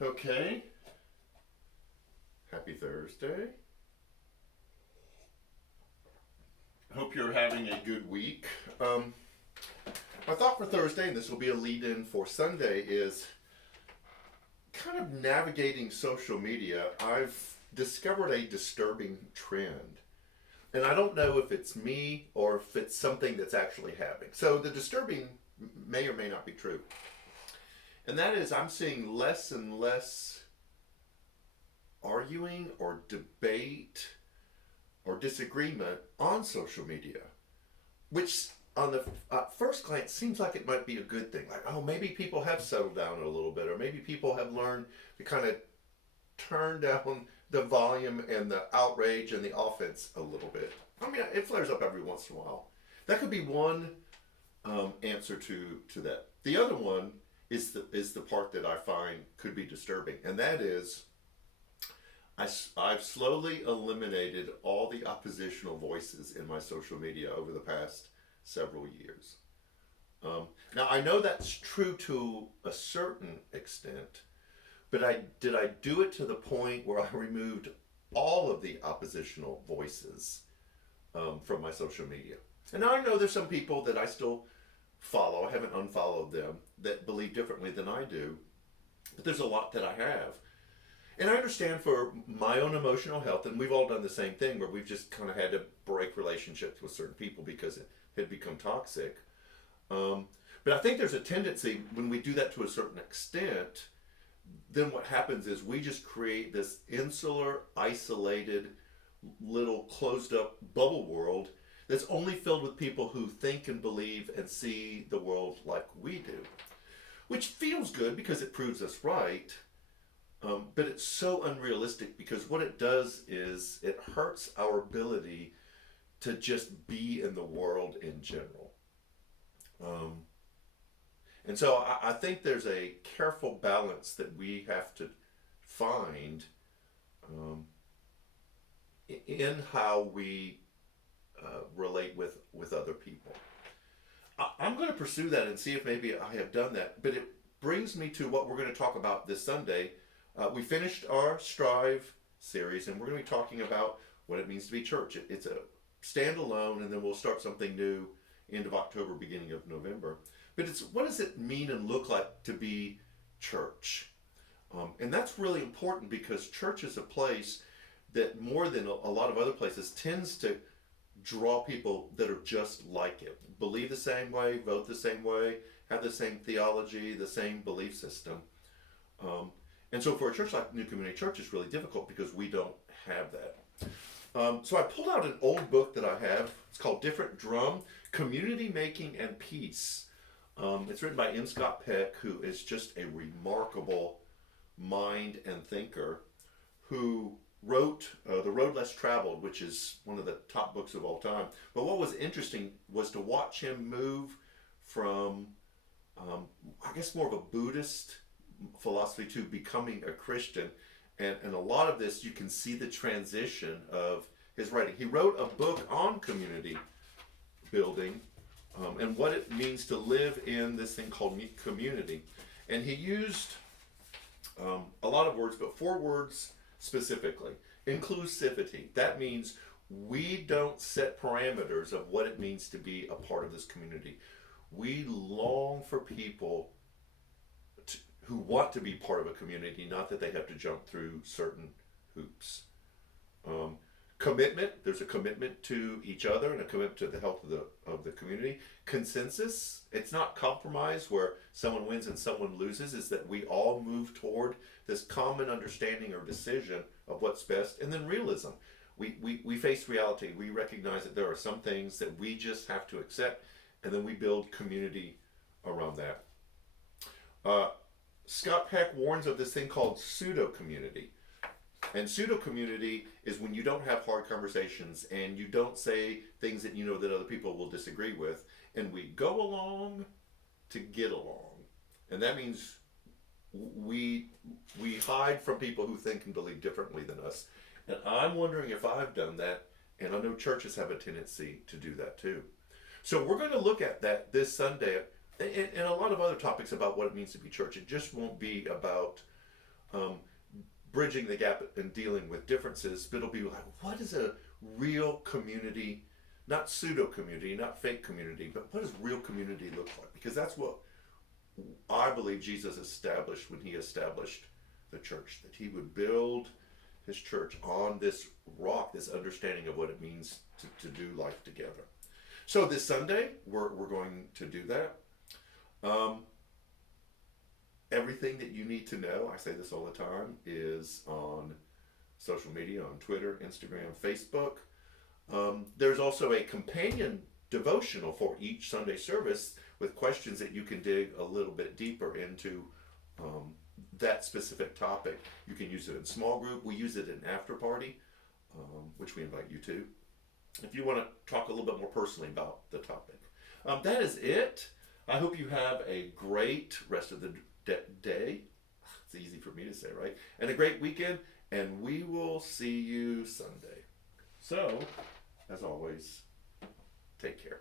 Okay. Happy Thursday. Hope you're having a good week. Um, my thought for Thursday, and this will be a lead in for Sunday, is kind of navigating social media. I've discovered a disturbing trend. And I don't know if it's me or if it's something that's actually happening. So the disturbing may or may not be true. And that is, I'm seeing less and less arguing or debate or disagreement on social media, which on the first glance seems like it might be a good thing. Like, oh, maybe people have settled down a little bit, or maybe people have learned to kind of turn down the volume and the outrage and the offense a little bit. I mean, it flares up every once in a while. That could be one answer to that. The other one is the part that I find could be disturbing, and that is I've slowly eliminated all the oppositional voices in my social media over the past several years. Now I know that's true to a certain extent, but I do it to the point where I removed all of the oppositional voices from my social media. And now I know there's some people that I still follow. I haven't unfollowed them that believe differently than I do, but there's a lot that I have. And I understand for my own emotional health, and we've all done the same thing where we've just kind of had to break relationships with certain people because it had become toxic. Um, but I think there's a tendency when we do that to a certain extent, then what happens is we just create this insular, isolated, little closed up bubble world that's only filled with people who think and believe and see the world like we do, which feels good because it proves us right. But it's so unrealistic because what it does is it hurts our ability to just be in the world in general. Um, and so I think there's a careful balance that we have to find um, in how we relate with other people. I'm going to pursue that and see if maybe I have done that. But it brings me to what we're going to talk about this Sunday. We finished our Strive series, and we're going to be talking about what it means to be church. It's a standalone, and then we'll start something new end of October, beginning of November. But it's what does it mean and look like to be church? And that's really important because church is a place that more than a lot of other places tends to draw people that are just like it, believe the same way, vote the same way, have the same theology, the same belief system. Um, and so for a church like New Community Church, it's really difficult because we don't have that. So I pulled out an old book that I have. It's called Different Drum, Community Making and Peace. It's written by M. Scott Peck, who is just a remarkable mind and thinker, who wrote The Road Less Traveled, which is one of the top books of all time. But what was interesting was to watch him move from, I guess, more of a Buddhist philosophy to becoming a Christian. And a lot of this, you can see the transition of his writing. He wrote a book on community building and what it means to live in this thing called community. And he used a lot of words, but 4 words specifically. Inclusivity. That means we don't set parameters of what it means to be a part of this community. We long for people who want to be part of a community, not that they have to jump through certain hoops. Commitment. There's a commitment to each other and a commitment to the health of the community. Consensus. It's not compromise where someone wins and someone loses. It's that we all move toward this common understanding or decision of what's best. And then realism. We face reality. We recognize that there are some things that we just have to accept, and then we build community around that. Scott Peck warns of this thing called pseudo community. And pseudo community is when you don't have hard conversations and you don't say things that you know that other people will disagree with, and we go along to get along. And that means we hide from people who think and believe differently than us. And I'm wondering if I've done that, and I know churches have a tendency to do that too. So we're going to look at that this Sunday and a lot of other topics about what it means to be church. It just won't be about um, bridging the gap and dealing with differences, but it'll be like, what is a real community, not pseudo community, not fake community, but what does real community look like? Because that's what I believe Jesus established when he established the church, that he would build his church on this rock, this understanding of what it means to do life together. So this Sunday, we're going to do that. Everything that you need to know, I say this all the time, is on social media, on Twitter, Instagram, Facebook. There's also a companion devotional for each Sunday service with questions that you can dig a little bit deeper into that specific topic. You can use it in small group. We use it in after party, which we invite you to, if you want to talk a little bit more personally about the topic. That is it. I hope you have a great rest of the day. It's easy for me to say, right? And a great weekend, and we will see you Sunday. So, as always, take care.